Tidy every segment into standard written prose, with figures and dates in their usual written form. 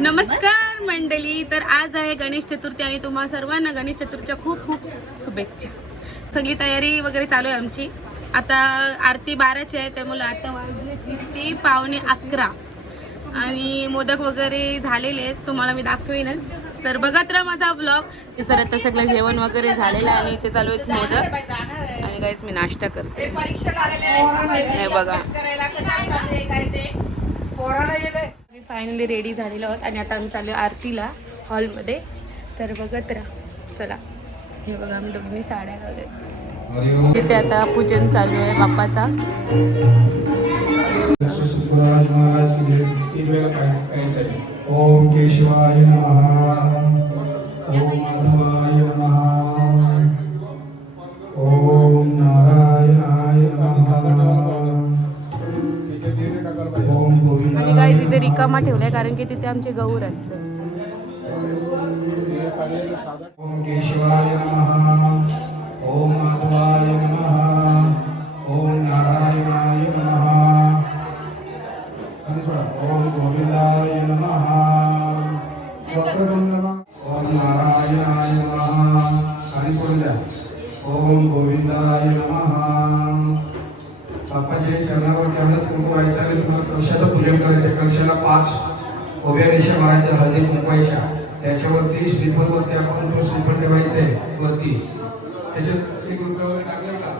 नमस्कार मंडळी, तर आज आहे गणेश चतुर्थी आणि तुम्हा सर्वांना गणेश चतुर्थीच्या खूप खूप शुभेच्छा. सगळी तयारी वगैरे चालू आहे आमची. आता आरती 12ची आहे, त्यामुळे आता वाजले किती 11:15 आणि मोदक वगैरे झालेले आहेत, तुम्हाला मी दाखवेनच. तर बघत राहा माझा ब्लॉग. तर आता सगळं जेवण वगैरे झालेलं आहे आणि इथे चालू आहेत मोदक. आणि गाईज मी नाश्ता करते. हे बघा, फायनली रेडी झालेलो आहोत आणि आता आम्ही चाललो आरतीला हॉलमध्ये. तर बघत राहा. चला, हे बघा आम्ही दोघींनी साड्या लावल्या. तिथे आता पूजन चालू आहे बाप्पाचा. ओम केशवाय नमः, ओम माधवाय नमः, ओम नारायणाय नमः, ओम गोविंदाय. आणि गाईज इथे रिकामा ठेवलाय कारण की तिथे आमचे गौर असते. ओम केशवाय नमः, ओम माधवाय नमः, ओम नारायणाय नमः, ओम गोविंदाय नमः, ओम नारायणाय नमः. आणि पुढे द्या. ओम गोविंदाय नमः. बाप्पाच्या चरणावर तेवढंच कुंकू व्हायचं आणि तुम्हाला कलशाचं पूजन करायचं. कलशाला 5 उभ्या रेषा मारायच्या हळदी कुंकवायच्या. त्याच्यावरती श्रीफळ वरती आपण तो श्रीफळ ठेवायचंय वरती. त्याच्यात एक रुपया वगैरे टाकले का?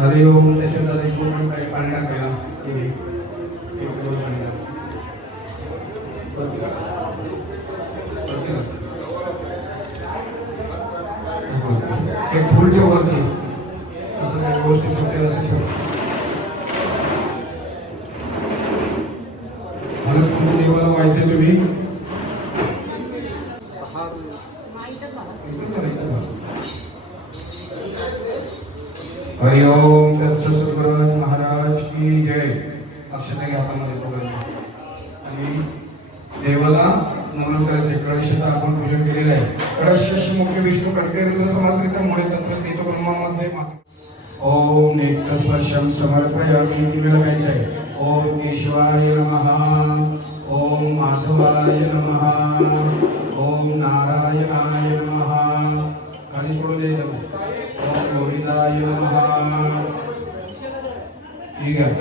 हरि ओम. त्याच्यात एक दोन काही पाणी टाकायला. एक दोन पाणी एक फुल ठेव वरती. असं गोष्टी छोटे असं ठेव. मला तुम्ही देवाला व्हायचं तुम्ही. हरि ओम. सद्गुरुनाथ महाराज की जय. अक्षता घ्या आपण आणि देवाला नमन करायचे. कळशाचं आपण पूजन केलेलं आहे. कळश मुख्य विष्णू कटके समाजरित्या मुळे तत्वस्थित ब्रह्मामध्ये. ओम नेत्रस्पर्शम समर्पयामि. तुम्हाला घ्यायचं आहे. ओम केशवाय नमः, ओम माधवाय नमः, ओम नारायणाय नमः. खाली सोडून द्यायचं. ओम गोविंदाय नमः. ठीक आहे.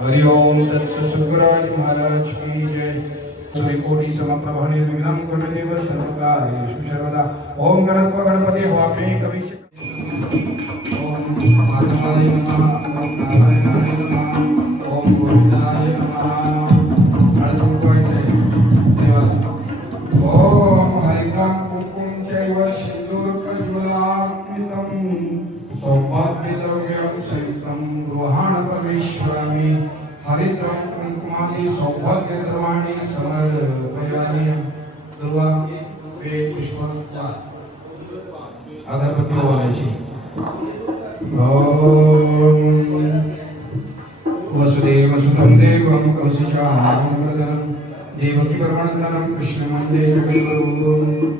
हरि ओम. सद्गुरुनाथ महाराज की जय. सूर्यकोटि समप्रभ निर्विघ्नं कुरु देव सर्वकार्येषु सर्वदा. ओम गणपते हवामहे कविश्च. ओम माधवाय नमः, ओम नारायणाय नमः, ओम गोविंदाय नमः. हळद कुंकवायचंय देवाला. ओम हरिद्राम कुंकुम चैव सिंदूरप्रज्वलान्वितं सौभाग्यद्रव्यं सहितं गृहाण परमेश्वरामि. हरिद्राम कुंकुमादि सौभाग्यद्रवाणि समर्पयामि. दुर्वा वेद पुष्प अगरबत्ती वालायची. ओम वसुदेव सुतं देवं कौशिकामृतं देवकी परमानंदं कृष्ण वन्दे जगद्गुरुं.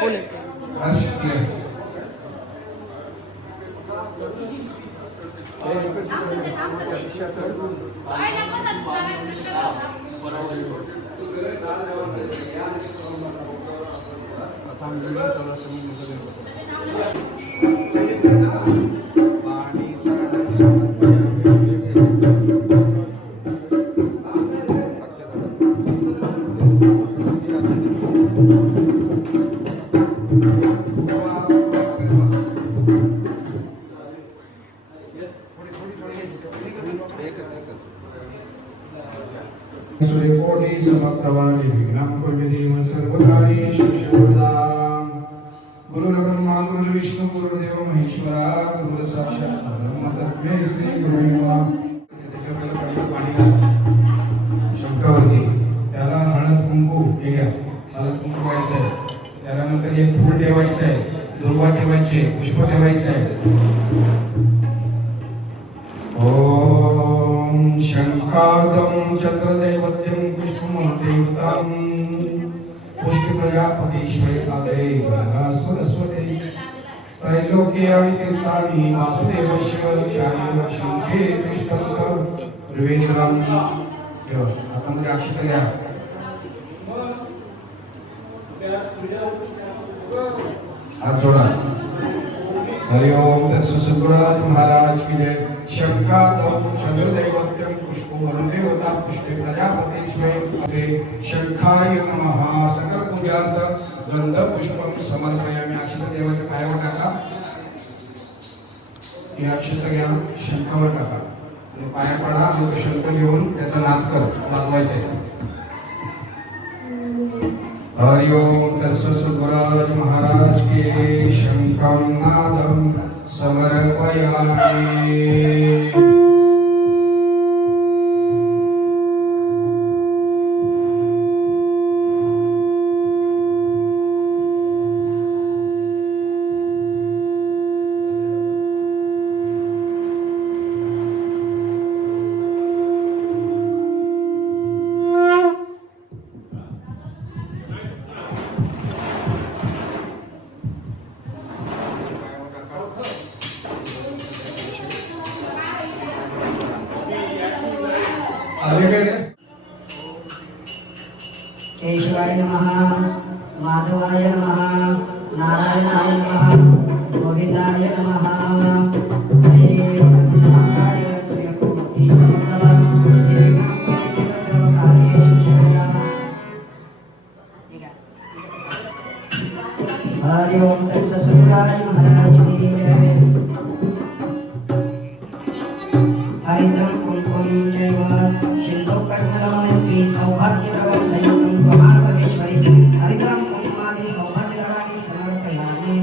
हर्ष क्ले सूर्यकोटि समप्रभाते विघ्नं कुर्वदेव सर्वकार्येषु सर्वदा गुरुर्ब्रह्मा गुरुर्विष्णु गुरुर्देव महेश्वरा गुरुः साक्षात् परब्रह्म तस्मै श्री गुरुवे नमः पाणी घाल शंकावरती त्याला हळद कुंकू हे घ्या हळद कुंकू व्हायचं आहे त्याला नंतर एक फूल ठेवायचं आहे दुर्वा ठेवायची आहे पुष्प ठेवायचं आहे ओम शंकादं चक्रदैवत्यं पुष्पमदेवतं पुष्प प्रजापतीश्वरे आदरे सरस्वती त्रैलोक्यावितीर्थानि वासुदेवस्य चार्य शंखे तिष्ठन्त त्रिवेन्द्रं आता मध्ये अक्षता घ्या हात जोडा हरि ओम तत्सद्गुरुराज महाराज की जय शंखादं चक्रदैवत्यं पुष्पमदेवता पुष्पे प्रजापतीश्वरे शंखाय नमः सकल पूजार्थ गंध पुष्पम समर्पयामि अक्षता देवाच्या पायावर टाका ही अक्षता घ्या शंखावर टाका आणि पाया पडा आणि शंख घेऊन त्याचा नाद कर वाजवायचा आहे हरि ओम तत्सद्गुरुराज महाराज की शंखं नादं समर्पयामि केशवाय नमः माधवाय नमः नारायणाय नमः गोविंदाय नमः हरे ब्रह्माय सूर्यकोटि समप्रभा निर्विघ्नं सर्वकार्येषु सर्वदा हरि ओम तत्सद्गुरुराज महाराज की जय हरिद्रं कुंकुम चैव सिंधुकर्मलमपि सौभाग्यप्रदं संयुक्तं प्रमाणपरेश्वरी हरिद्रं कुंकुमादि सौभाग्यकराणि समर्पयामि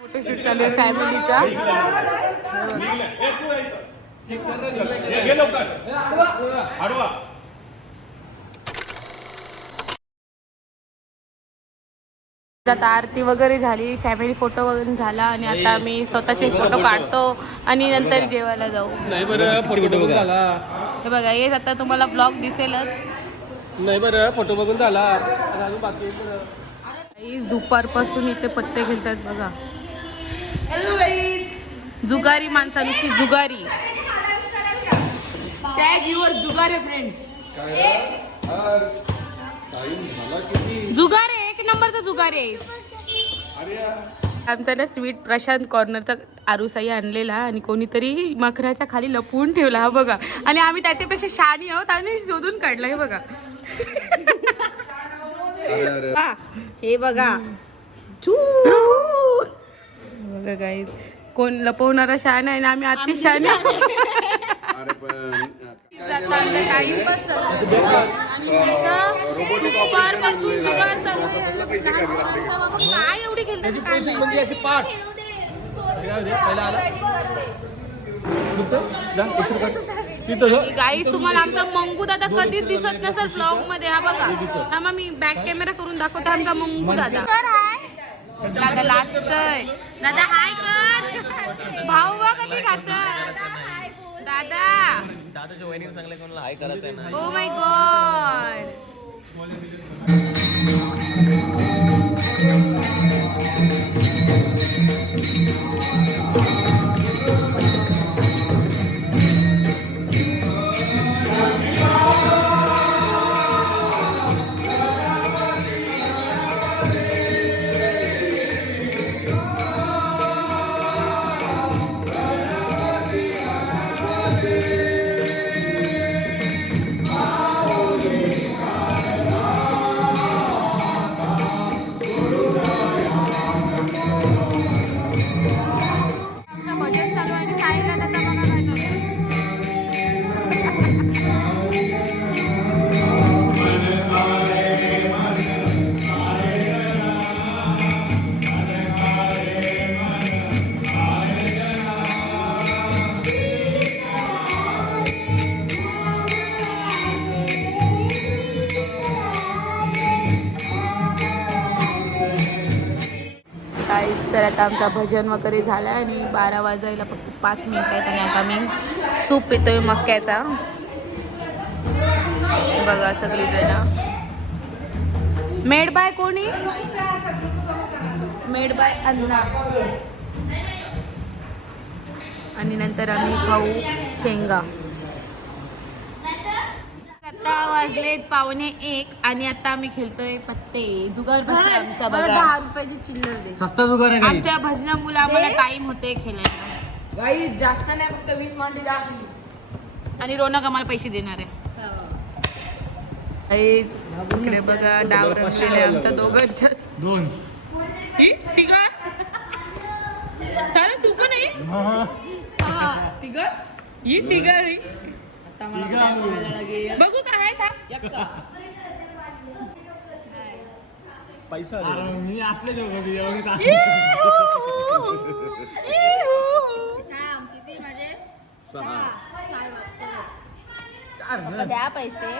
फोटोशूट चालू आहे फॅमिलीचा. आता आरती वगैरे झाली, फॅमिली फोटो वगैरे झाला आणि आता मी स्वतःचे फोटो काढतो आणि नंतर जेवायला जाऊ. नाही बरं फोटो बघून झाला. हे बघा, हेच आता तुम्हाला ब्लॉग दिसेलच. नाही बरं फोटो बघून झाला. अजून बाकी दुपारपासून इथे पत्ते खेळतात बघा. जुगारी माणसा नुसती जुगारी. टॅग युअर जुगारे फ्रेंड्स. जुगारे एक नंबरचा जुगारे. आमचा ना स्वीट प्रशांत कॉर्नरचा आरुसाई आणलेला आणि कोणीतरी मखराच्या खाली लपवून ठेवला. हा बघा, आणि आम्ही त्याच्यापेक्षा शहाणी आहोत आणि शोधून काढला. हे बघा, हे बघा बघा गाईज, कोण लपवणारा शहाणा आहे ना, आम्ही अति शहाणे. टाइमपास चालू आणि दुपारपासून जुगार चालू आहे. काय एवढी खेळतात गाईज. तुम्हाला आमचा मंगू दादा कधीच दिसत नसेल ब्लॉग मध्ये. हा बघा, हा मग मी बॅक कॅमेरा करून दाखवतो. आमचा मंगू दादा. दादा लाजतय. दादा हाय कर. भाऊ बा कधी खात. दादा दादाच्या वहिनीने सांगले कोणाला हाय करायचंय ना. Oh my God. गाईज तर आता आमचा भजन वगैरे झाला आणि 12 वाजायला फक्त 5 मिनिट आहेत आणि आता मी सूप पितोय मक्याचा. बघा सगळी जण. मेड बाय कोणी? मेड बाय अण्णा. आणि नंतर आम्ही खाऊ शेंगा. आता वाजलेत 12:45 आणि आता आम्ही खेळतोय पत्ते. जुगार बसला आमचा बघा. 10 रुपयाची चिल्लर दे. सस्ता जुगार आहे आमच्या भजनामुळे आम्हाला टाइम होते खेळायला. गाई जास्त नाही, फक्त 20 मांडी दाखली. आणि रोनक आम्हाला पैसे देणार आहे. इकडे बघा डाव रंगलेले आमच्या दोघांच्या. 2 तिघा सारे तू पण आहे. तिघच ही तिघा रे. आता मला खायला लागेल. बघू काय आहे का. एकटा. पैसा मी असले द्या पैसे.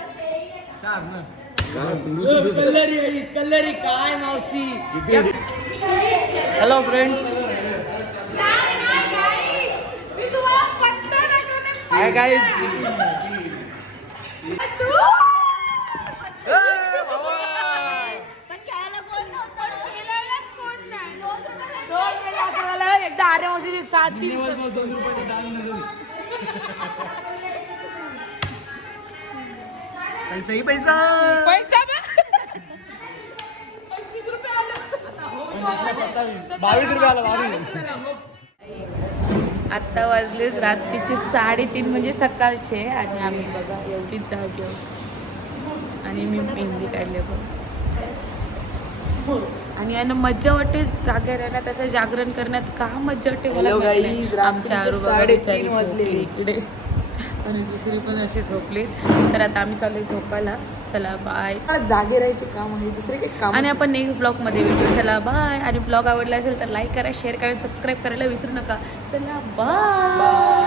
कल्लरी काय मावशी. Hello friends, hi guys. एकदा आर्या मावशीची 7-3 पैसा ही पैसा. पैसा 22 रुपये आला. आत्ता वाजलेच रात्रीचे 3:30 म्हणजे सकाळचे आणि आम्ही बघा एवढीच जागी आहोत आणि मी मेहंदी काढले बघ. आणि यांना मज्जा वाटते जागे राहण्यात, तसं जागरण करण्यात का मज्जा वाटते मला माहित नाही. आमच्या आरोबा बिचारी झोपली इकडे आणि दुसरी पण असे झोपले. तर आता आम्ही चालू झोपायला. चला बाय. जागे राहायचे काम आहे, दुसरे काही काम. आणि आपण नेक्स्ट ब्लॉगमध्ये भेटू. चला बाय. आणि ब्लॉग आवडला असेल तर लाईक करा, शेअर करा, सबस्क्राईब करायला विसरू नका. चला बाय.